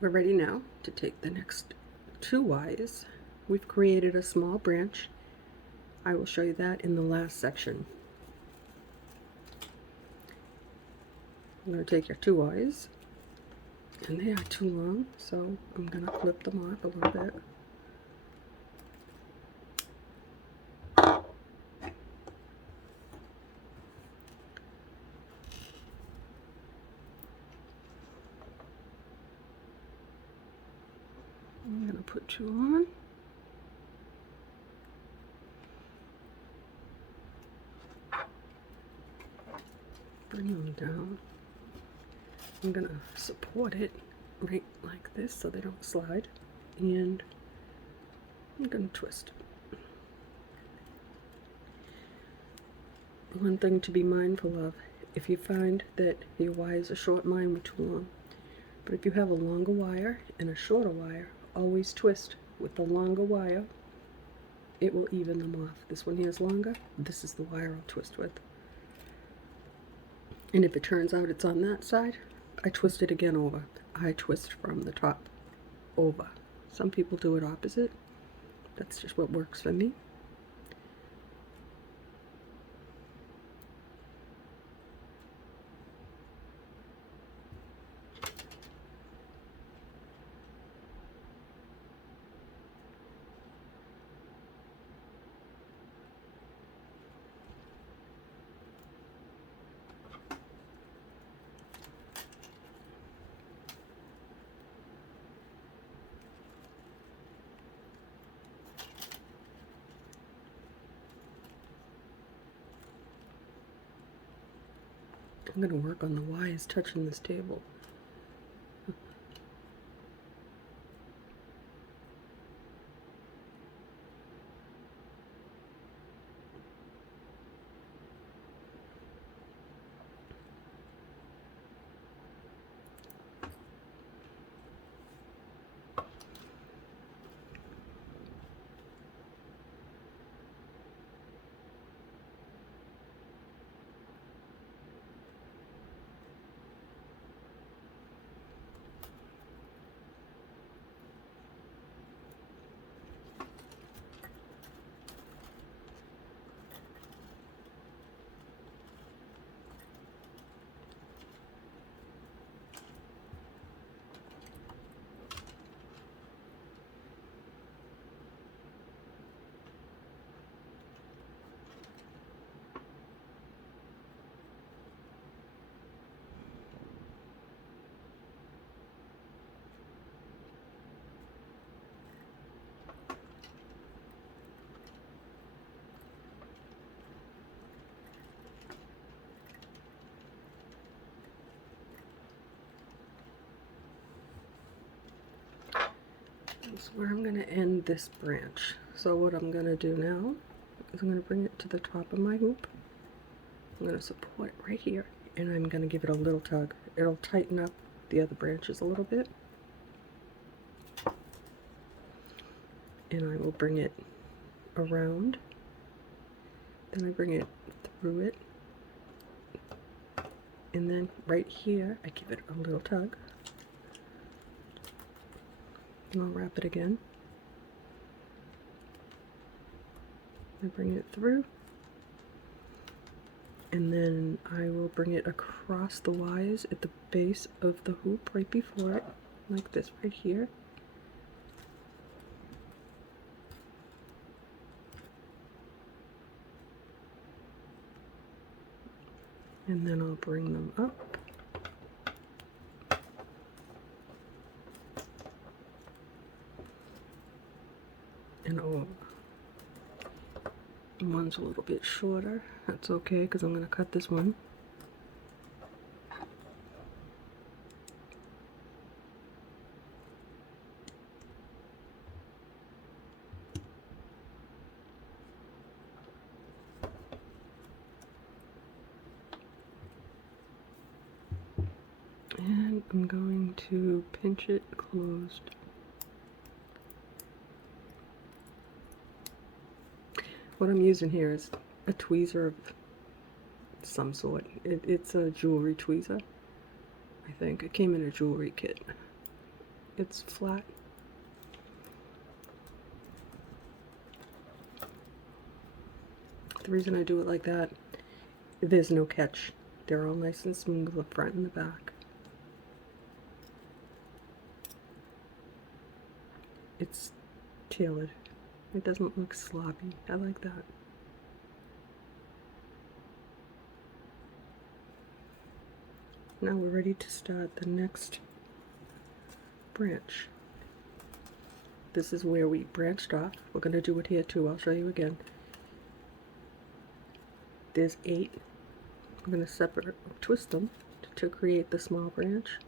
We're ready now to take the next 2 wires. We've created a small branch. I will show you that in the last section. I'm going to take your 2 wires, and they are too long, so I'm going to clip them off a little bit. I'm going to put 2 on. Bring them down. I'm going to support it right like this so they don't slide, and I'm going to twist. One thing to be mindful of, if you find that your wires are short, mine were too long, but if you have a longer wire and a shorter wire, always twist with the longer wire. It will even them off. This one here is longer. This is the wire I'll twist with. And if it turns out it's on that side, I twist it again over. I twist from the top over. Some people do it opposite. That's just what works for me. I'm going to work on the wires touching this table. That's where I'm going to end this branch. So what I'm going to do now is I'm going to bring it to the top of my hoop. I'm going to support it right here, and I'm going to give it a little tug. It'll tighten up the other branches a little bit. And I will bring it around. Then I bring it through it. And then right here, I give it a little tug. And I'll wrap it again. I bring it through. And then I will bring it across the wires at the base of the hoop right before it, like this right here. And then I'll bring them up. And over. One's a little bit shorter. That's okay, because I'm going to cut this one. And I'm going to pinch it closed. What I'm using here is a tweezer of some sort. It's a jewelry tweezer, I think. It came in a jewelry kit. it's flat. The reason I do it like that, there's no catch. They're all nice and smooth, the front and the back. It's tailored. It doesn't look sloppy. I like that. Now we're ready to start the next branch. This is where we branched off. We're going to do it here too. I'll show you again. There's 8. I'm going to separate, twist them to create the small branch.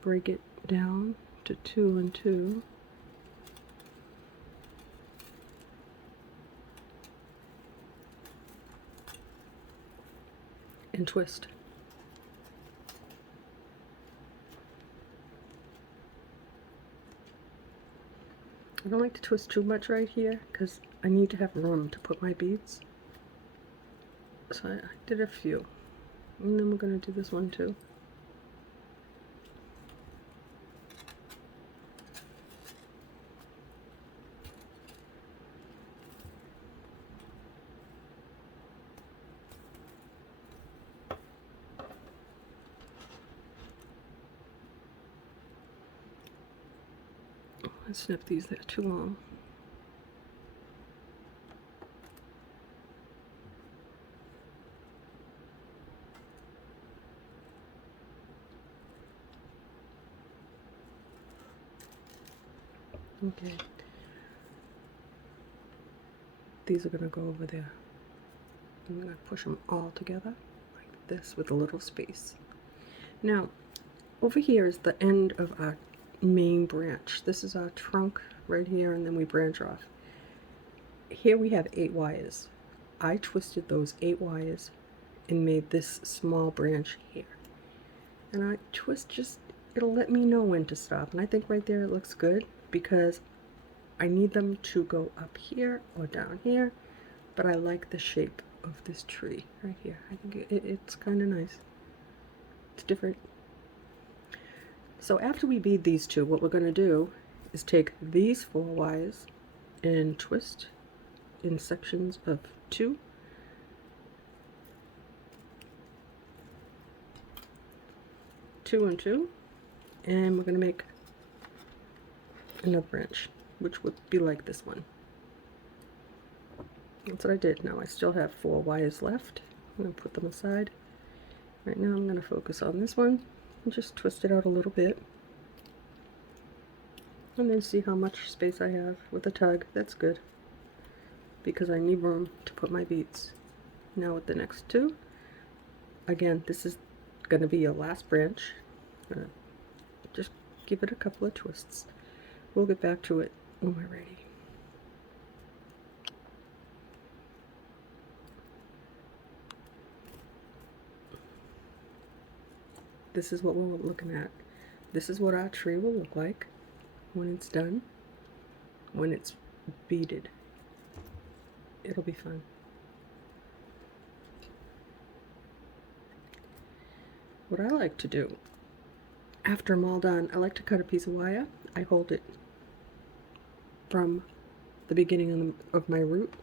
Break it down to 2 and 2. And twist. I don't like to twist too much right here because I need to have room to put my beads. So I did a few. And then we're going to do this one too. Let's snip these, they're too long. Okay. These are going to go over there. I'm going to push them all together like this with a little space. Now, over here is the end of our main branch. This is our trunk right here, and then we branch off. Here we have 8 wires. I twisted those 8 wires and made this small branch here. And I twist just, it'll let me know when to stop. And I think right there it looks good because I need them to go up here or down here, but I like the shape of this tree right here. I think it's kind of nice. It's different. So after we bead these 2, what we're going to do is take these 4 wires and twist in sections of 2. Two and 2, and we're going to make another branch, which would be like this one. That's what I did. Now I still have 4 wires left. I'm going to put them aside. Right now I'm going to focus on this one and just twist it out a little bit. And then see how much space I have with a tug. That's good, because I need room to put my beads. Now with the next 2, again, this is going to be your last branch. Just give it a couple of twists. We'll get back to it when we're ready. This is what we're looking at. This is what our tree will look like when it's done, when it's beaded. It'll be fun. What I like to do, after I'm all done, I like to cut a piece of wire. I hold it from the beginning of my root,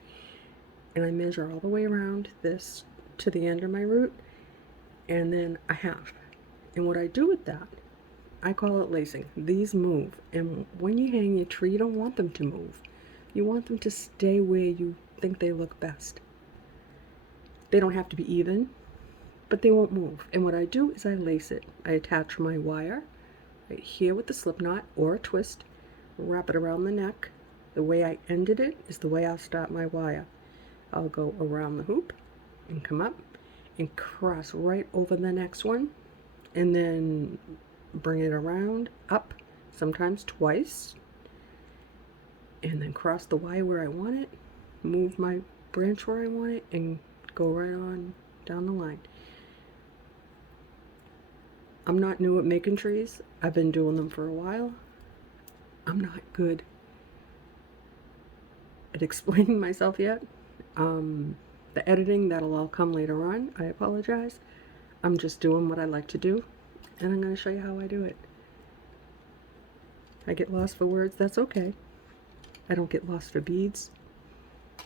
and I measure all the way around this to the end of my root, and then a half. And what I do with that, I call it lacing. These move, and when you hang your tree, you don't want them to move. You want them to stay where you think they look best. They don't have to be even, but they won't move. And what I do is I lace it. I attach my wire right here with the slip knot or a twist, wrap it around the neck. The way I ended it is the way I'll start my wire. I'll go around the hoop and come up and cross right over the next one, and then bring it around, up, sometimes twice, and then cross the wire where I want it, move my branch where I want it, and go right on down the line. I'm not new at making trees. I've been doing them for a while. I'm not good at explaining myself yet. The editing, that'll all come later on. I apologize. I'm just doing what I like to do, and I'm going to show you how I do it. I get lost for words, that's okay. I don't get lost for beads.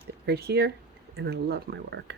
They're right here, and I love my work.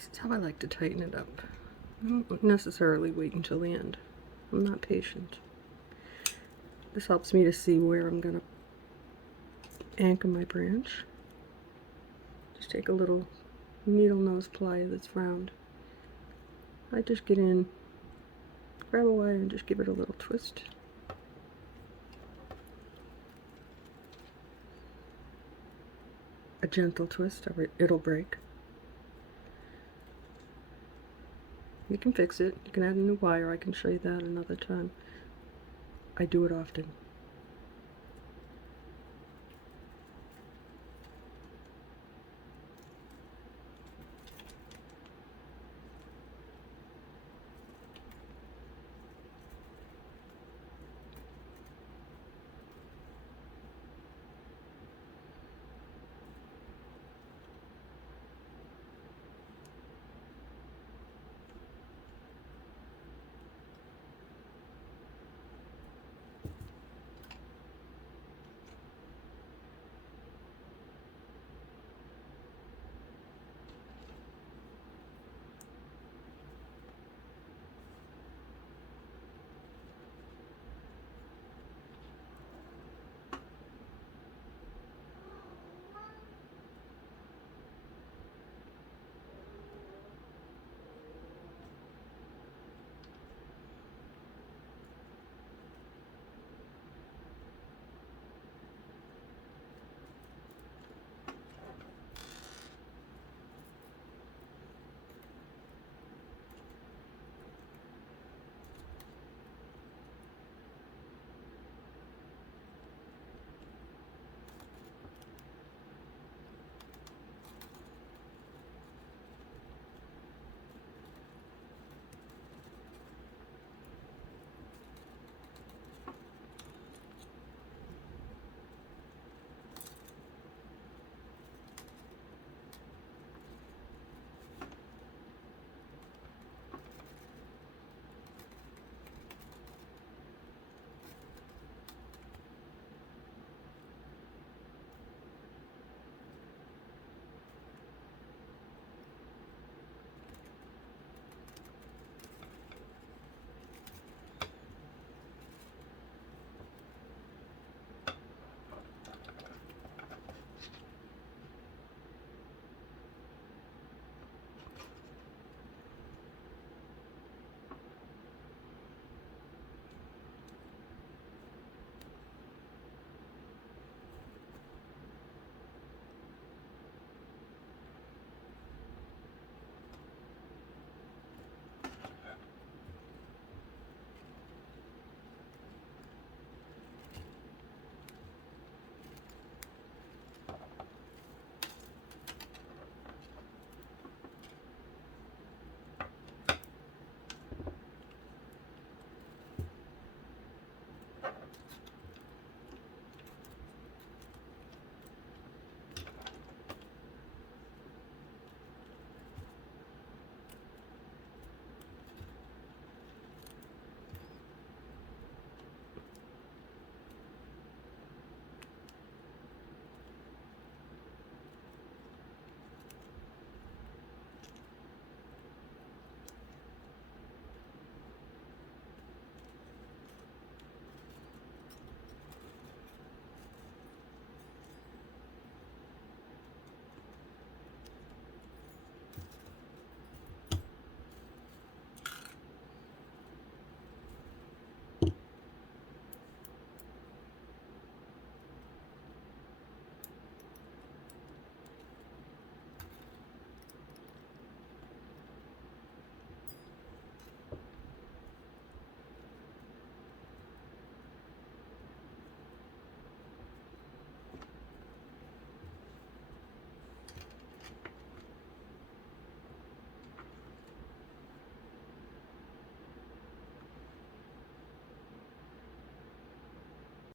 This is how I like to tighten it up. I don't necessarily wait until the end. I'm not patient. This helps me to see where I'm going to anchor my branch. Just take a little needle nose plier that's round. I just get in, grab a wire and just give it a little twist. A gentle twist, or it'll break. You can fix it. You can add a new wire. I can show you that another time. I do it often.